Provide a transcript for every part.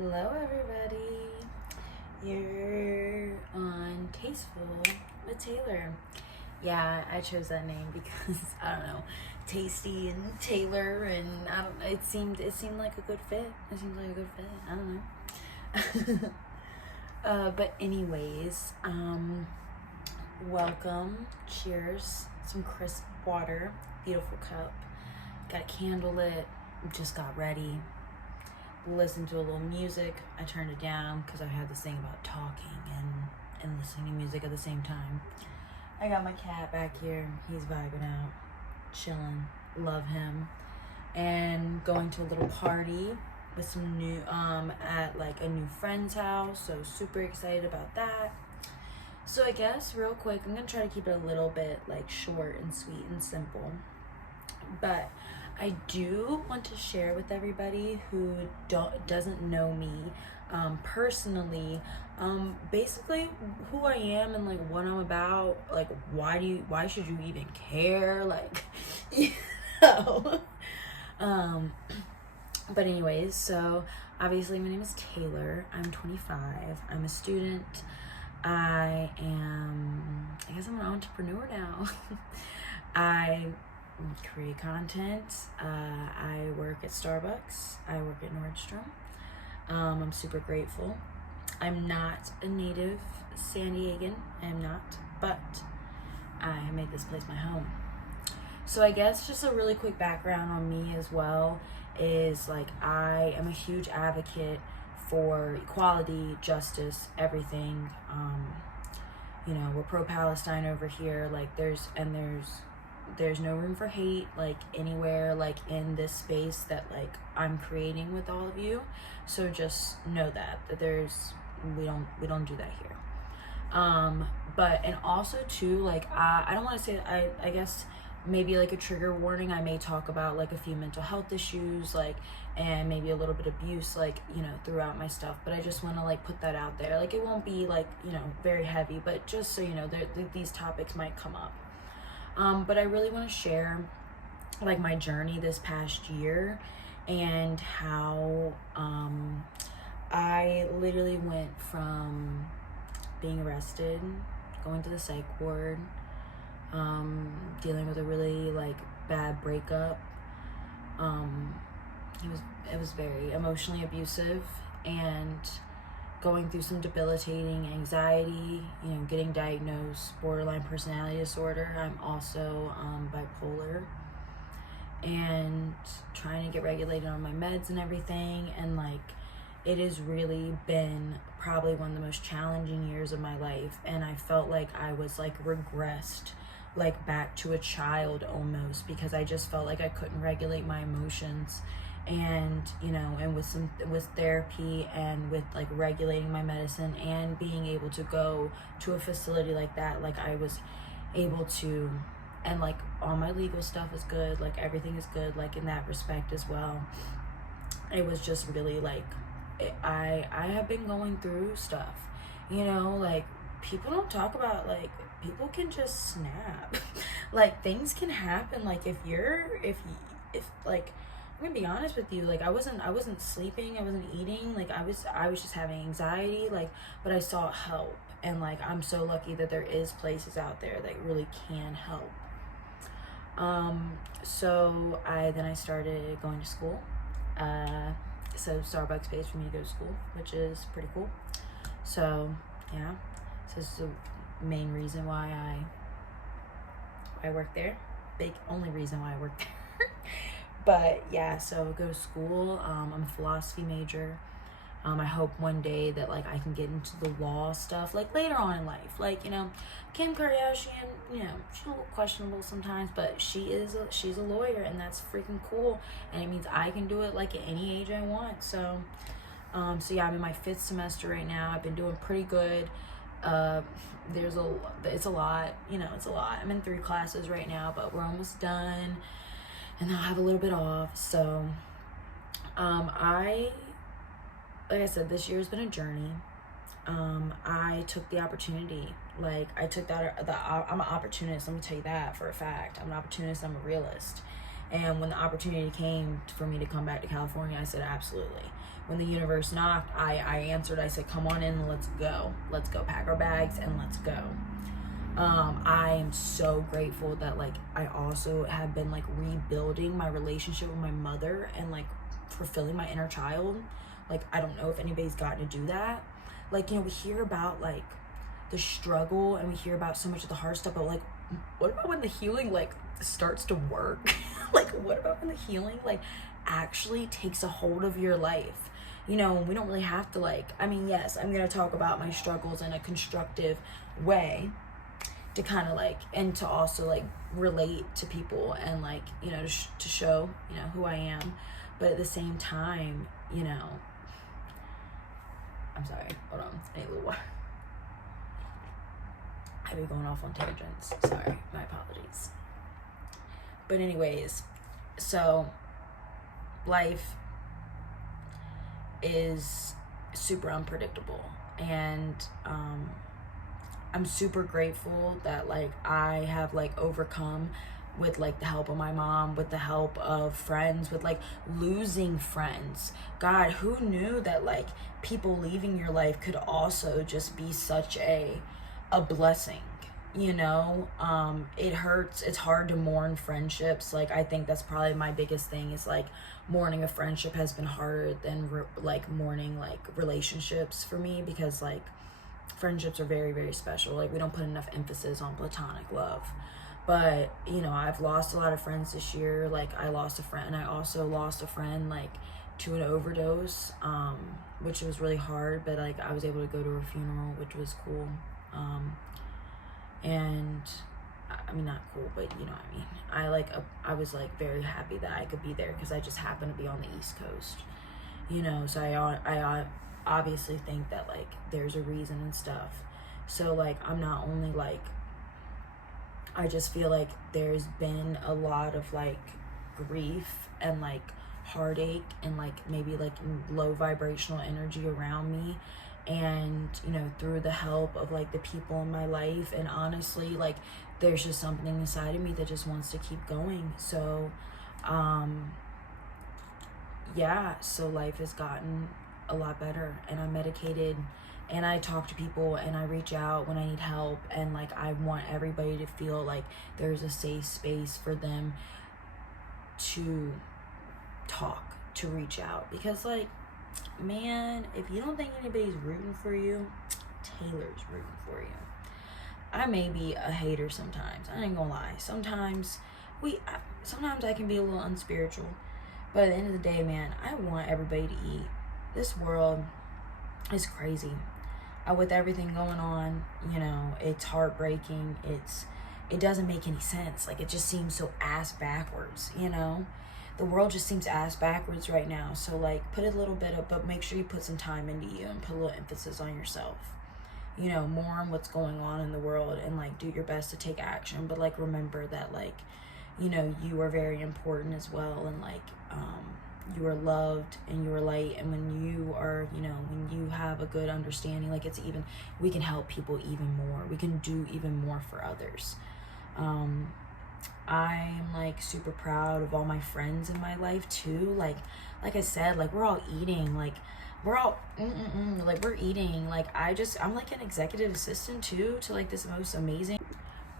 Hello, everybody. You're on Tasteful with Taylor. Yeah, I chose that name because I don't know, Tasty and Taylor, and I don't know. It seemed like a good fit. It seems like a good fit. I don't know. But anyways, welcome. Cheers. Some crisp water. Beautiful cup. Got a candle lit. Just got ready. Listen to a little music. I turned it down because I had this thing about talking and listening to music at the same time. I got my cat back here. He's vibing out, chilling. Love him. And going to a little party with some new at like a new friend's house. So super excited about that. So I guess real quick, I'm gonna try to keep it a little bit like short and sweet and simple. But I do want to share with everybody who doesn't know me personally, basically who I am and like what I'm about. Like, why should you even care? Like, you know. But anyways, so obviously my name is Taylor. I'm 25. I'm a student. I guess I'm an entrepreneur now. I create content. I work at Starbucks. I work at Nordstrom. I'm super grateful. I'm not a native San Diegan. I'm not, but I made this place my home. So I guess just a really quick background on me as well is like I am a huge advocate for equality, justice, everything. We're pro-Palestine over here. Like there's no room for hate like anywhere like in this space that like I'm creating with all of you. So just know that we don't do that here. But and also too, like I don't want to say I guess maybe like a trigger warning. I may talk about like a few mental health issues, like, and maybe a little bit of abuse, like, throughout my stuff. But I just want to like put that out there. Like it won't be like, very heavy, but just so you know, these topics might come up. But I really want to share like my journey this past year and how I literally went from being arrested, going to the psych ward, dealing with a really like bad breakup. It was very emotionally abusive and going through some debilitating anxiety, getting diagnosed borderline personality disorder. I'm also bipolar and trying to get regulated on my meds and everything. And like, it has really been probably one of the most challenging years of my life. And I felt like I was like regressed, like back to a child almost, because I just felt like I couldn't regulate my emotions. And and with therapy and with like regulating my medicine and being able to go to a facility like that, like I was able to, and like all my legal stuff is good, like everything is good, like in that respect as well. It was just really like I have been going through stuff, like people don't talk about, like people can just snap. Like things can happen. Like if like, I'm gonna be honest with you, like I wasn't sleeping, I wasn't eating, like I was just having anxiety, like, but I sought help. And like I'm so lucky that there is places out there that really can help. So I started going to school. So Starbucks pays for me to go to school, which is pretty cool. So yeah, so this is the main reason why I work there. Big only reason why I work there. But yeah, so I go to school. I'm a philosophy major. I hope one day that like I can get into the law stuff like later on in life. Like, Kim Kardashian, she's a little questionable sometimes, but she's a lawyer, and that's freaking cool. And it means I can do it like at any age I want. So yeah, I'm in my 5th semester right now. I've been doing pretty good. It's a lot, it's a lot. I'm in 3 classes right now, but we're almost done. And I'll have a little bit off. So, like I said, this year's been a journey. I took the opportunity. Like, I'm an opportunist. Let me tell you that for a fact. I'm an opportunist. I'm a realist. And when the opportunity came for me to come back to California, I said absolutely. when the universe knocked, I answered. I said, come on in, let's go pack our bags and let's go. I am so grateful that like I also have been like rebuilding my relationship with my mother and like fulfilling my inner child. Like, I don't know if anybody's gotten to do that. Like, you know, we hear about like the struggle and we hear about so much of the hard stuff, but like, what about when the healing like starts to work? Like, what about when the healing like actually takes a hold of your life? You know, we don't really have to like, I mean, yes, I'm gonna talk about my struggles in a constructive way to kind of like, and to also like relate to people and like, you know, to show, you know, who I am. But at the same time, you know, I'm sorry, hold on, I need a little water. I've been going off on tangents, sorry, my apologies. But anyways, so life is super unpredictable, and I'm super grateful that like I have like overcome with like the help of my mom, with the help of friends, with like losing friends. God, who knew that like people leaving your life could also just be such a blessing, you know? It hurts, it's hard to mourn friendships. Like, I think that's probably my biggest thing, is like mourning a friendship has been harder than like mourning like relationships for me, because like friendships are very, very special. Like, we don't put enough emphasis on platonic love. But, you know, I've lost a lot of friends this year. Like, I lost a friend, and I also lost a friend like to an overdose, which was really hard, but like I was able to go to her funeral, which was cool. And I mean, not cool, but you know what I mean. I was like very happy that I could be there, because I just happened to be on the East Coast, you know. So I obviously think that like there's a reason and stuff. So like, I'm not only like, I just feel like there's been a lot of like grief and like heartache and like maybe like low vibrational energy around me, and you know, through the help of like the people in my life, and honestly like there's just something inside of me that just wants to keep going. So yeah, so life has gotten a lot better, and I'm medicated, and I talk to people, and I reach out when I need help, and like I want everybody to feel like there's a safe space for them to talk, to reach out. Because like, man, if you don't think anybody's rooting for you, Taylor's rooting for you. I may be a hater sometimes, I ain't gonna lie. Sometimes I can be a little unspiritual, but at the end of the day, man, I want everybody to eat. This world is crazy. With everything going on, you know, it's heartbreaking. It doesn't make any sense. Like, it just seems so ass backwards, you know? The world just seems ass backwards right now. So like, put a little bit of, but make sure you put some time into you and put a little emphasis on yourself. You know, mourn what's going on in the world, and like do your best to take action. But like, remember that like, you know, you are very important as well, and like you are loved and you are light. And when you are, you know, when you have a good understanding, like we can help people even more. We can do even more for others. I'm like super proud of all my friends in my life too. Like I said, like we're all eating, like we're all like we're eating. Like I'm like an executive assistant too to like this most amazing.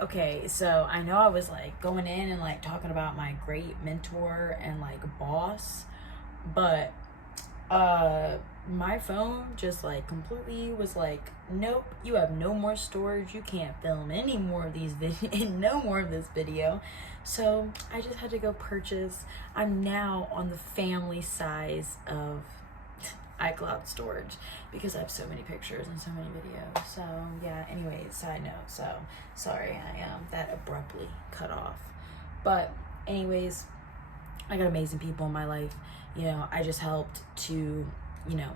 Okay, so I know I was like going in and like talking about my great mentor and like boss, but my phone just like completely was like, nope, you have no more storage, you can't film any more of these no more of this video. So I just had to go purchase. I'm now on the family size of iCloud storage because I have so many pictures and so many videos. So yeah, anyways, side note, so sorry I that abruptly cut off. But anyways, I got amazing people in my life. You know, I just helped to, you know,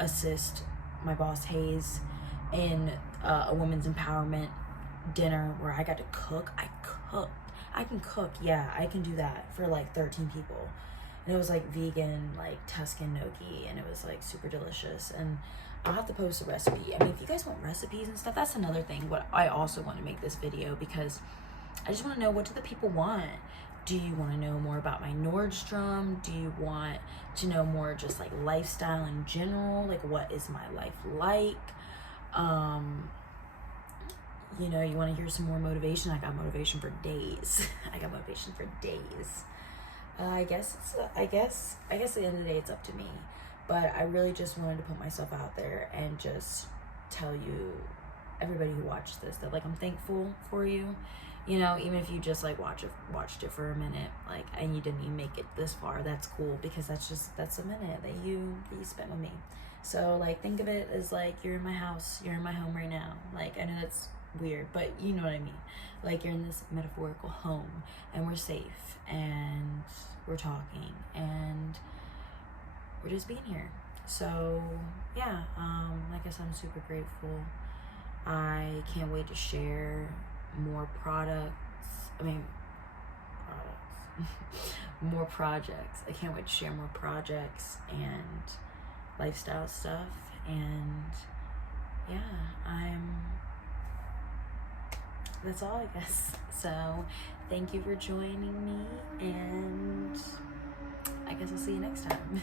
assist my boss Hayes in a women's empowerment dinner where I got to cook. I can cook, yeah, I can do that for like 13 people. And it was like vegan, like Tuscan gnocchi, and it was like super delicious. And I'll have to post a recipe. I mean, if you guys want recipes and stuff, that's another thing. What I also want to make this video, because I just want to know, what do the people want? Do you want to know more about my Nordstrom? Do you want to know more just like lifestyle in general? Like, what is my life like? You know, you want to hear some more motivation? I got motivation for days. I got motivation for days. I guess at the end of the day, it's up to me. But I really just wanted to put myself out there and just tell you, everybody who watched this, that like I'm thankful for you. You know, even if you just like watched it for a minute, like, and you didn't even make it this far, that's cool, because that's a minute that you spent with me. So like, think of it as like you're in my house, you're in my home right now. Like, I know that's weird, but you know what I mean. Like, you're in this metaphorical home, and we're safe, and we're talking, and we're just being here. So yeah, like I said, I'm super grateful. I can't wait to share more more projects. I can't wait to share more projects and lifestyle stuff. And yeah, that's all, I guess. So thank you for joining me, and I guess I'll see you next time.